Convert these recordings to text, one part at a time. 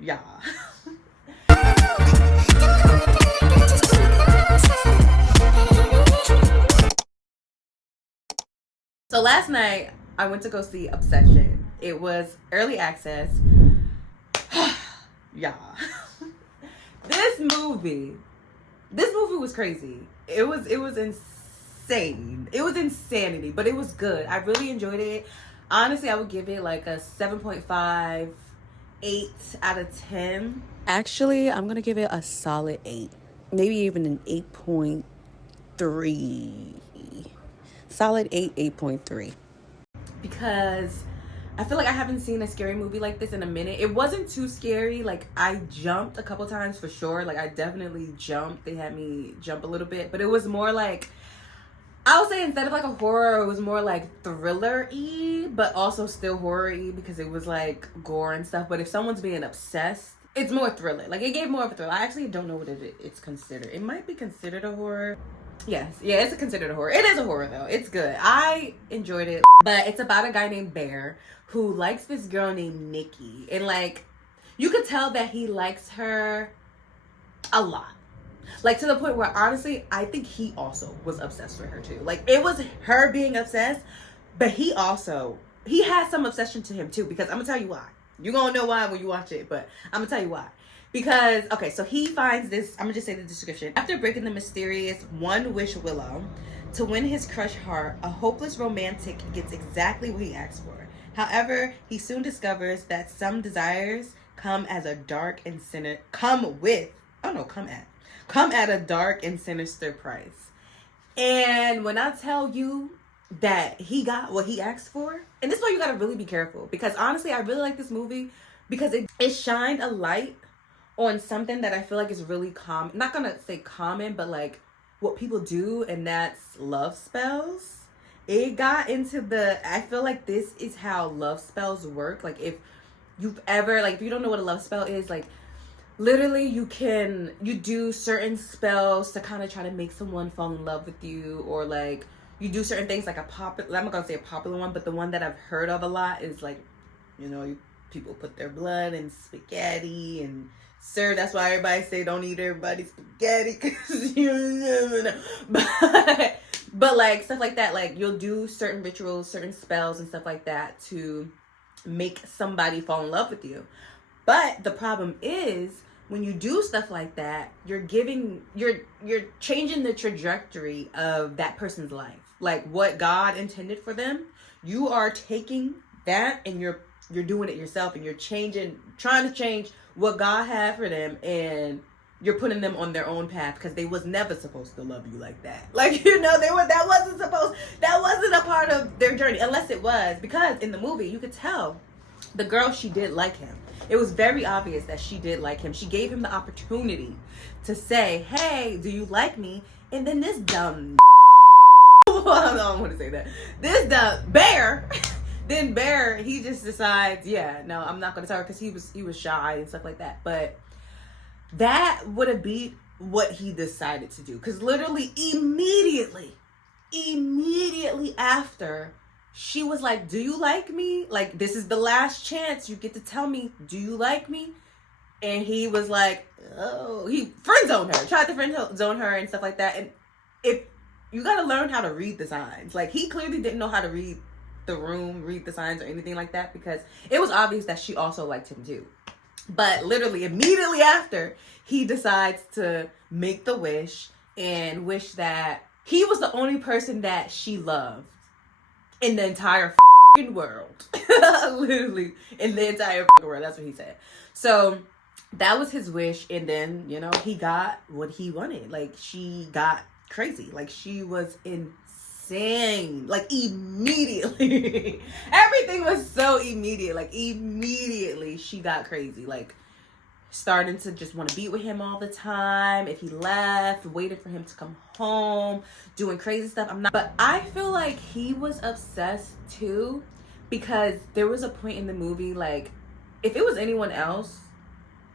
Yeah. So last night I went to go see Obsession. It was early access. Yeah. This movie, this movie was crazy. It was insane. It was insanity, but it was good. I really enjoyed it. Honestly, I would give it like a 7.5, 8 out of 10. Actually, I'm going to give it a solid 8. Maybe even an 8.3. Solid 8, 8.3. Because I feel like I haven't seen a scary movie like this in a minute. It wasn't too scary. Like, I jumped a couple times for sure. Like, I definitely jumped. They had me jump a little bit. But it was more like, I would say instead of like a horror, it was more like thriller-y, but also still horror-y because it was like gore and stuff. But if someone's being obsessed, it's more thriller. Like, it gave more of a thriller. I actually don't know what it's considered. It might be considered a horror. Yes, yeah, it's considered a horror. It is a horror though. It's good. I enjoyed it. But it's about a guy named Bear who likes this girl named Nikki. And like, you could tell that he likes her a lot. Like, to the point where honestly, I think he also was obsessed with her too. Like, it was her being obsessed, but he had some obsession to him too, because I'm gonna tell you why. You're gonna know why when you watch it, but I'm gonna tell you why. Because, okay, so he finds this, I'm gonna just say the description. After breaking the mysterious One Wish Willow to win his crush heart, a hopeless romantic gets exactly what he asked for. However, he soon discovers that some desires come at a dark and sinister price. And when I tell you that he got what he asked for, and this is why you gotta really be careful, because honestly, I really like this movie because it shined a light on something that I feel like is really common. Not gonna say common, but like what people do, and that's love spells. It got into I feel like this is how love spells work. Like, if you've ever, like, if you don't know what a love spell is, like, literally you do certain spells to kind of try to make someone fall in love with you, or like you do certain things, like I'm not gonna say a popular one, but the one that I've heard of a lot is like, people put their blood in spaghetti and serve. That's why everybody say don't eat everybody's spaghetti, because you never know. But like stuff like that, like you'll do certain rituals, certain spells and stuff like that to make somebody fall in love with you. But the problem is, when you do stuff like that, you're changing the trajectory of that person's life. Like, what God intended for them, you are taking that and you're doing it yourself, and you're trying to change what God had for them, and you're putting them on their own path, because they was never supposed to love you like that. Like, that wasn't a part of their journey, unless it was, because in the movie you could tell the girl, she did like him. It was very obvious that she did like him. She gave him the opportunity to say, hey, do you like me? And then this dumb I don't want to say that. This dumb Bear then Bear, he just decides, yeah, no, I'm not going to tell her, because he was shy and stuff like that. But that would have beat what he decided to do, because literally immediately after, she was like, do you like me? Like, this is the last chance. You get to tell me, do you like me? And he was like, oh, he friend zoned her, tried to friend zone her and stuff like that. And if you got to learn how to read the signs. Like, he clearly didn't know how to read the room, read the signs or anything like that, because it was obvious that she also liked him too. But literally immediately after, he decides to make the wish and wish that he was the only person that she loved in the entire world. Literally in the entire world. That's what he said. So that was his wish, and then he got what he wanted. Like, she got crazy. Like, she was insane. Like, immediately. Everything was so immediate. Like, immediately she got crazy. Like, starting to just want to be with him all the time. If he left, waiting for him to come home, doing crazy stuff. But I feel like he was obsessed too, because there was a point in the movie, like, if it was anyone else,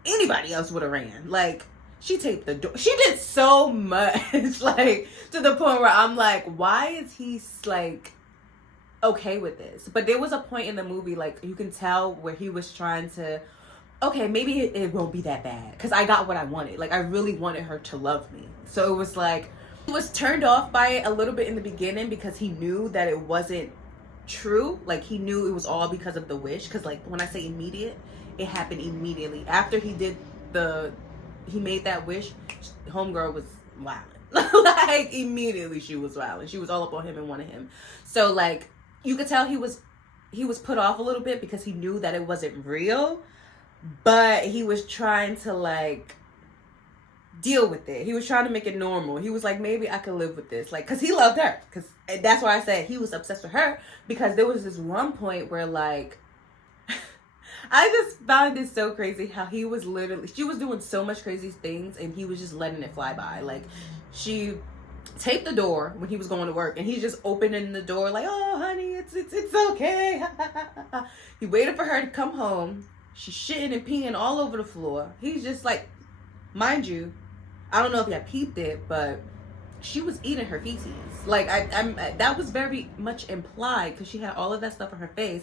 anybody else would have ran. Like, she taped the door. She did so much, like, to the point where I'm like, why is he, like, okay with this? But there was a point in the movie, like, you can tell where he was trying to okay, maybe it won't be that bad because I got what I wanted. Like, I really wanted her to love me. So it was like, he was turned off by it a little bit in the beginning because he knew that it wasn't true. Like, he knew it was all because of the wish. Because, like, when I say immediate, it happened immediately after he made that wish. Homegirl was wilding. Like, immediately she was wilding. She was all up on him and wanted him. So, like, you could tell he was put off a little bit because he knew that it wasn't real, but he was trying to, like, deal with it. He was trying to make it normal. He was like, maybe I could live with this, like, because he loved her. Because that's why I said he was obsessed with her, because there was this one point where, like, I just found it so crazy how she was doing so much crazy things and he was just letting it fly by. Like, she taped the door when he was going to work and he's just opening the door like, oh honey, it's okay. He waited for her to come home. She's shitting and peeing all over the floor. He's just like, mind you, I don't know if y'all peeped it, but she was eating her feces. Like, that was very much implied because she had all of that stuff on her face.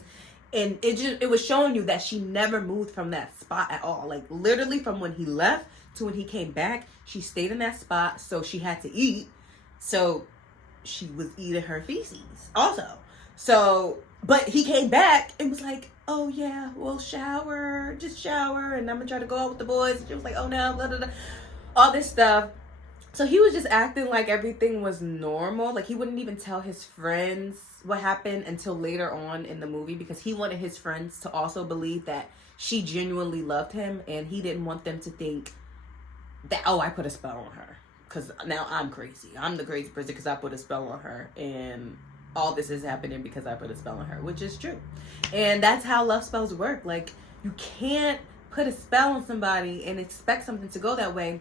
And it was showing you that she never moved from that spot at all. Like, literally from when he left to when he came back, she stayed in that spot, so she had to eat. So she was eating her feces also. So, but he came back and was like, oh yeah, well, just shower, and I'm gonna try to go out with the boys. And she was like, oh no, blah, blah, blah. All this stuff. So he was just acting like everything was normal. Like, he wouldn't even tell his friends what happened until later on in the movie because he wanted his friends to also believe that she genuinely loved him, and he didn't want them to think that, oh, I put a spell on her because now I'm crazy. I'm the crazy person because I put a spell on her, and all this is happening because I put a spell on her, which is true. And that's how love spells work. Like, you can't put a spell on somebody and expect something to go that way,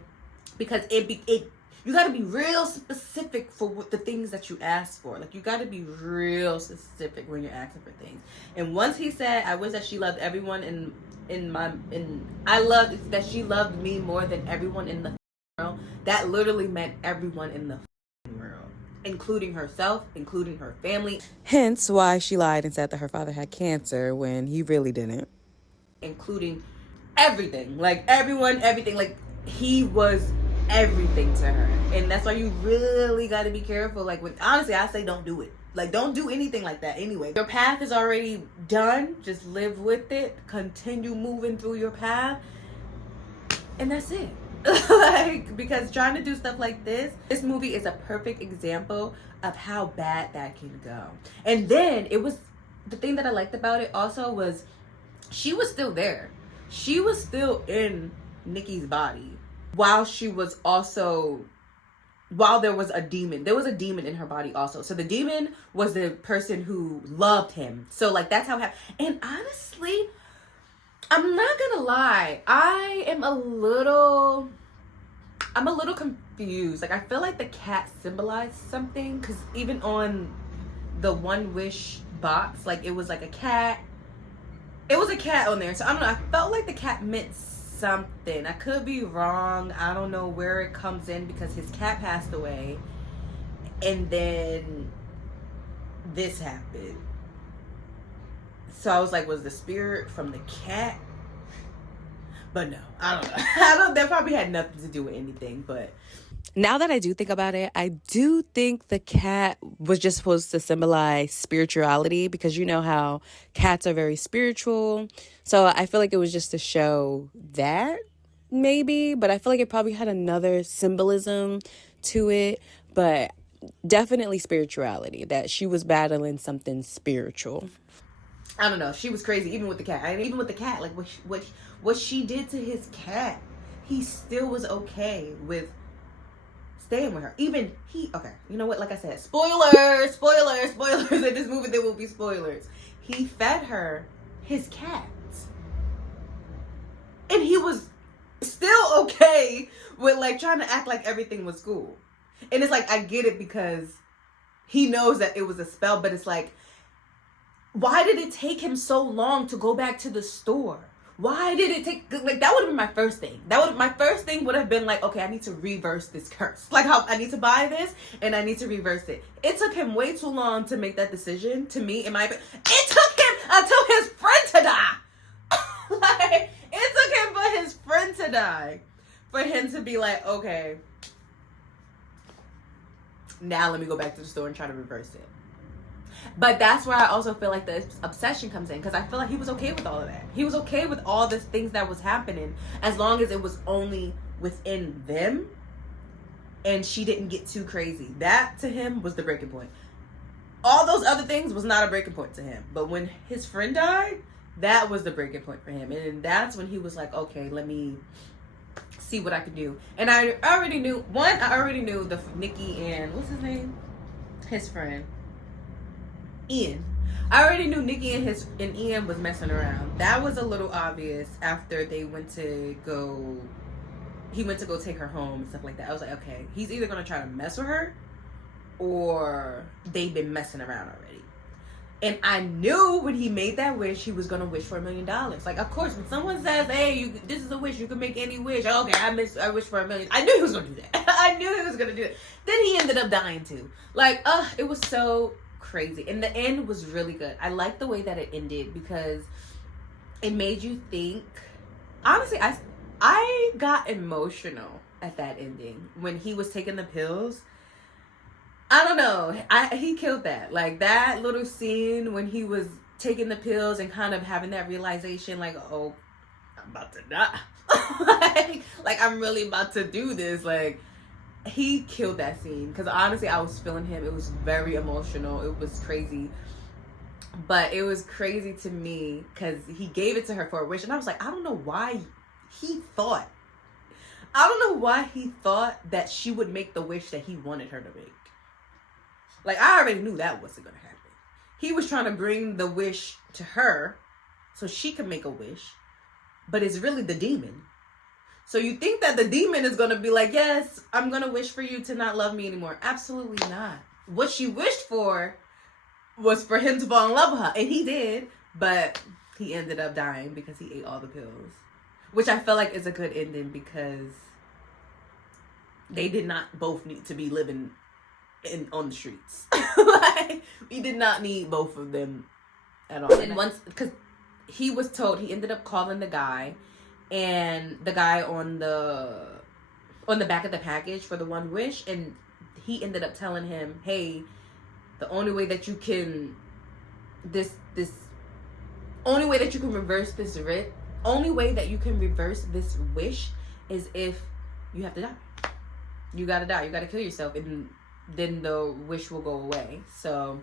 because you got to be real specific for the things that you ask for. Like, you got to be real specific when you're asking for things. And once he said, I wish that she loved everyone I loved that she loved me more than everyone in the world, that literally meant everyone in the world, including herself, including her family. Hence why she lied and said that her father had cancer when he really didn't. Including everything. Like, everyone, everything. Like, he was everything to her. And that's why you really got to be careful. Like, honestly, I say don't do it. Like, don't do anything like that anyway. Your path is already done. Just live with it. Continue moving through your path. And that's it. Like, because trying to do stuff like this movie is a perfect example of how bad that can go. And then the thing that I liked about it also was she was still there. She was still in Nikki's body while there was a demon. There was a demon in her body also. So the demon was the person who loved him. So, like, that's how it happened. And honestly, I'm not gonna lie, I'm a little confused. Like, I feel like the cat symbolized something, because even on the One Wish box, like, it was like a cat. It was a cat on there. So I don't know, I felt like the cat meant something. I could be wrong. I don't know where it comes in, because his cat passed away and then this happened. So I was like, was the spirit from the cat? But no, I don't know. That probably had nothing to do with anything. But now that I do think about it, I do think the cat was just supposed to symbolize spirituality, because you know how cats are very spiritual. So I feel like it was just to show that, maybe. But I feel like it probably had another symbolism to it. But definitely spirituality, that she was battling something spiritual. I don't know. She was crazy, even with the cat. Even with the cat, like what she did to his cat, he still was okay with staying with her. Even okay, you know what? Like I said, spoilers. In this movie, there will be spoilers. He fed her his cats, and he was still okay with, like, trying to act like everything was cool. And it's like, I get it, because he knows that it was a spell, but it's like, why did it take him so long to go back to the store? Why did it take, like, that would have been my first thing. My first thing would have been like, okay, I need to reverse this curse. Like, how I need to buy this and I need to reverse it. It took him way too long to make that decision. To me, it took him until his friend to die. Like, it took to die for him to be like, okay, now let me go back to the store and try to reverse it. But that's where I also feel like the obsession comes in, because I feel like he was okay with all of that. He was okay with all the things that was happening as long as it was only within them and she didn't get too crazy. That to him was the breaking point. All those other things was not a breaking point to him. But when his friend died, that was the breaking point for him. And that's when he was like, okay, let me see what I can do. And I already knew the Nikki and what's his name? His friend. Ian. I already knew Nikki and Ian was messing around. That was a little obvious after he went to go take her home and stuff like that. I was like, okay, he's either gonna try to mess with her or they've been messing around already. And I knew when he made that wish, he was gonna wish for $1 million. Like, of course, when someone says, "Hey, this is a wish, you can make any wish." Okay, I wish for $1 million. I knew he was gonna do that. I knew he was gonna do it. Then he ended up dying too. Like, it was so crazy. And the end was really good. I liked the way that it ended because it made you think. Honestly, I got emotional at that ending when he was taking the pills. I don't know. He killed that. Like, that little scene when he was taking the pills and kind of having that realization, like, oh, I'm about to die. like, I'm really about to do this. Like, he killed that scene. Because honestly, I was feeling him. It was very emotional. It was crazy. But it was crazy to me because he gave it to her for a wish. And I was like, I don't know why he thought that she would make the wish that he wanted her to make. Like, I already knew that wasn't going to happen. He was trying to bring the wish to her so she could make a wish. But it's really the demon. So you think that the demon is going to be like, yes, I'm going to wish for you to not love me anymore. Absolutely not. What she wished for was for him to fall in love with her. And he did. But he ended up dying because he ate all the pills. Which I felt like is a good ending because they did not both need to be living on the streets. Like, we did not need both of them at all. And once, because he was told, he ended up calling the guy, and the guy on the back of the package for the one wish, and he ended up telling him, hey, the only way that you can only way that you can reverse this wish is if you have to die. You gotta die. You gotta kill yourself, and then the wish will go away. So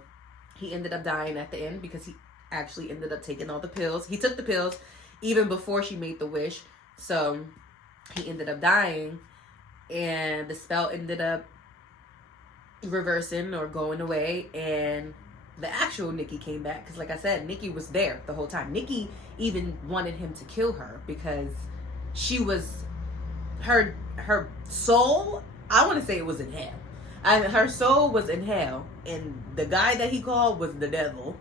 he ended up dying at the end because he actually ended up taking all the pills. He took the pills even before she made the wish. So he ended up dying, and the spell ended up reversing or going away, and the actual Nikki came back. Because like I said, Nikki was there the whole time. Nikki even wanted him to kill her because she was her soul, I want to say it was in hell. Her soul was in hell, and the guy that he called was the devil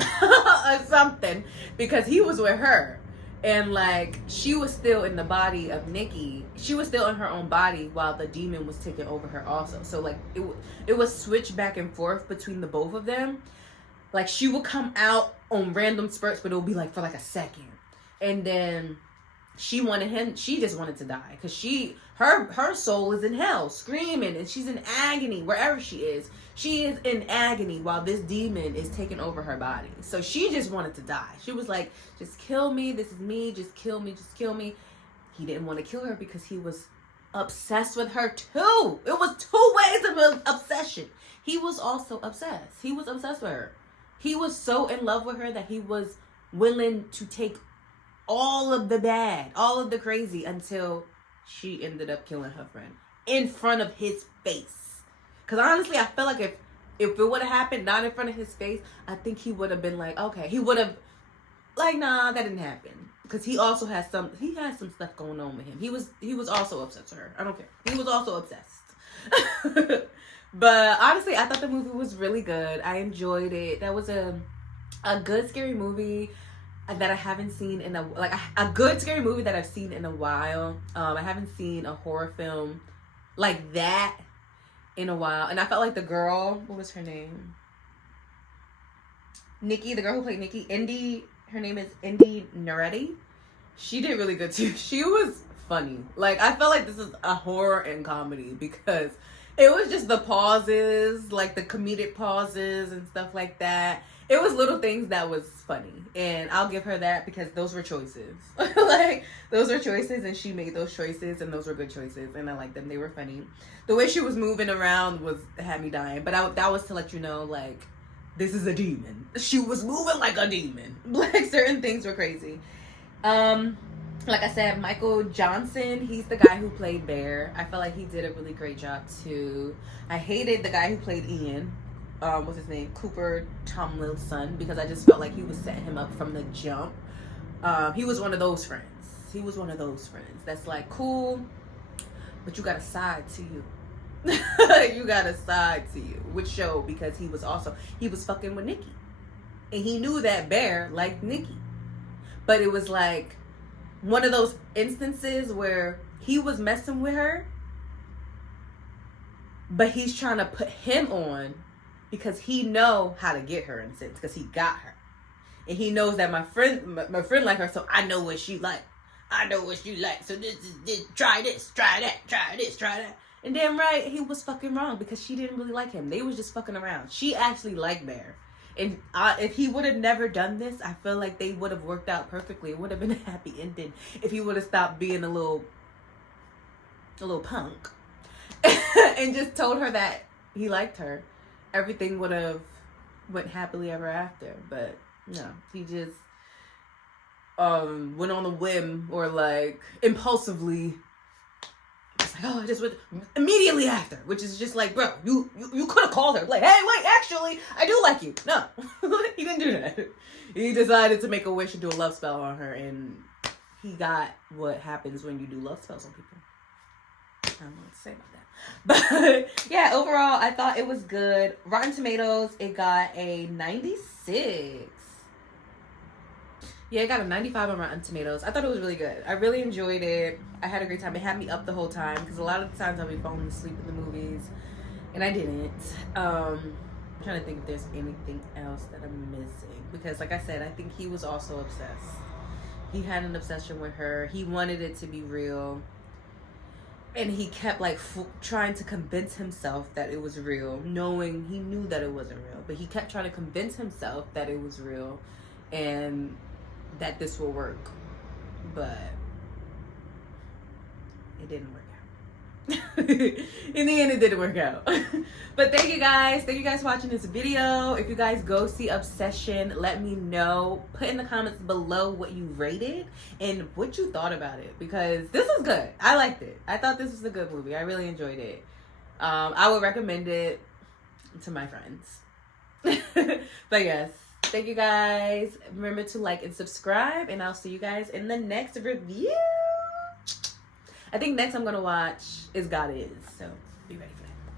or something, because he was with her, and like, she was still in the body of Nikki. She was still in her own body while the demon was taking over her also. So like, it was switched back and forth between the both of them. Like, she would come out on random spurts, but it would be like for like a second, and then she just wanted to die because her soul is in hell, screaming, and she's in agony wherever she is. She is in agony while this demon is taking over her body. So she just wanted to die. She was like, just kill me. This is me. Just kill me. Just kill me. He didn't want to kill her because he was obsessed with her too. It was two ways of obsession. He was also obsessed. He was obsessed with her. He was so in love with her that he was willing to take all of the bad, all of the crazy, until she ended up killing her friend in front of his face. Because honestly, I feel like if it would have happened not in front of his face, I think he would have been like, okay, he would have like, nah, that didn't happen. Because he also has some stuff going on with him. He was also obsessed with her. I don't care. He was also obsessed. But honestly, I thought the movie was really good. I enjoyed it. That was a good scary movie that I haven't seen in a good scary movie that I've seen in a while. I haven't seen a horror film like that in a while. And I felt like the girl, what was her name? Nikki, the girl who played Nikki, her name is Indy Naretti. she did really good too. She was funny. Like, I felt like this is a horror and comedy because it was just the pauses, like the comedic pauses and stuff like that. It was little things that was funny, and I'll give her that because those were choices. Like, those are choices, and she made those choices, and those were good choices, and I liked them. They were funny. The way she was moving around had me dying, but that was to let you know, like, this is a demon. She was moving like a demon. Like, certain things were crazy. Like I said, Michael Johnson, he's the guy who played Bear. I felt like he did a really great job too. I hated the guy who played Ian. What's his name? Cooper Tomlinson, because I just felt like he was setting him up from the jump. He was one of those friends. He was one of those friends that's like, cool, but you got a side to you. You got a side to you. Which showed because he was fucking with Nikki. And he knew that Bear liked Nikki. But it was like one of those instances where he was messing with her, but he's trying to put him on because he know how to get her in a sense, because he got her. And he knows that my friend like her, so I know what she like. I know what she like. So this, try this, try that, try this, try that. And then right, he was fucking wrong because she didn't really like him. They was just fucking around. She actually liked Bear. And if he would have never done this, I feel like they would have worked out perfectly. It would have been a happy ending if he would have stopped being a little punk and just told her that he liked her. Everything would have went happily ever after. But no, he just went on a whim or like impulsively. It's like, oh, I just went immediately after, which is just like, bro, you could have called her like, hey, wait, actually, I do like you. No, he didn't do that. He decided to make a wish and do a love spell on her, and he got what happens when you do love spells on people. I don't know what to say about that. But yeah, overall, I thought it was good. Rotten Tomatoes, it got a 96. Yeah, it got a 95 on Rotten Tomatoes. I thought it was really good. I really enjoyed it. I had a great time. It had me up the whole time because a lot of the times I'll be falling asleep in the movies, and I didn't. I'm trying to think if there's anything else that I'm missing because, like I said, I think he was also obsessed. He had an obsession with her. He wanted it to be real, and he kept like trying to convince himself that it was real, knowing he knew that it wasn't real, but he kept trying to convince himself that it was real, and that this will work, but it didn't work out. In the end, it didn't work out. But thank you guys for watching this video. If you guys go see Obsession, let me know. Put in the comments below what you rated and what you thought about it, because this is good. I liked it. I thought this was a good movie. I really enjoyed it. I would recommend it to my friends. But yes, thank you guys. Remember to like and subscribe, and I'll see you guys in the next review. I think next I'm gonna watch is God Is, so be ready for that.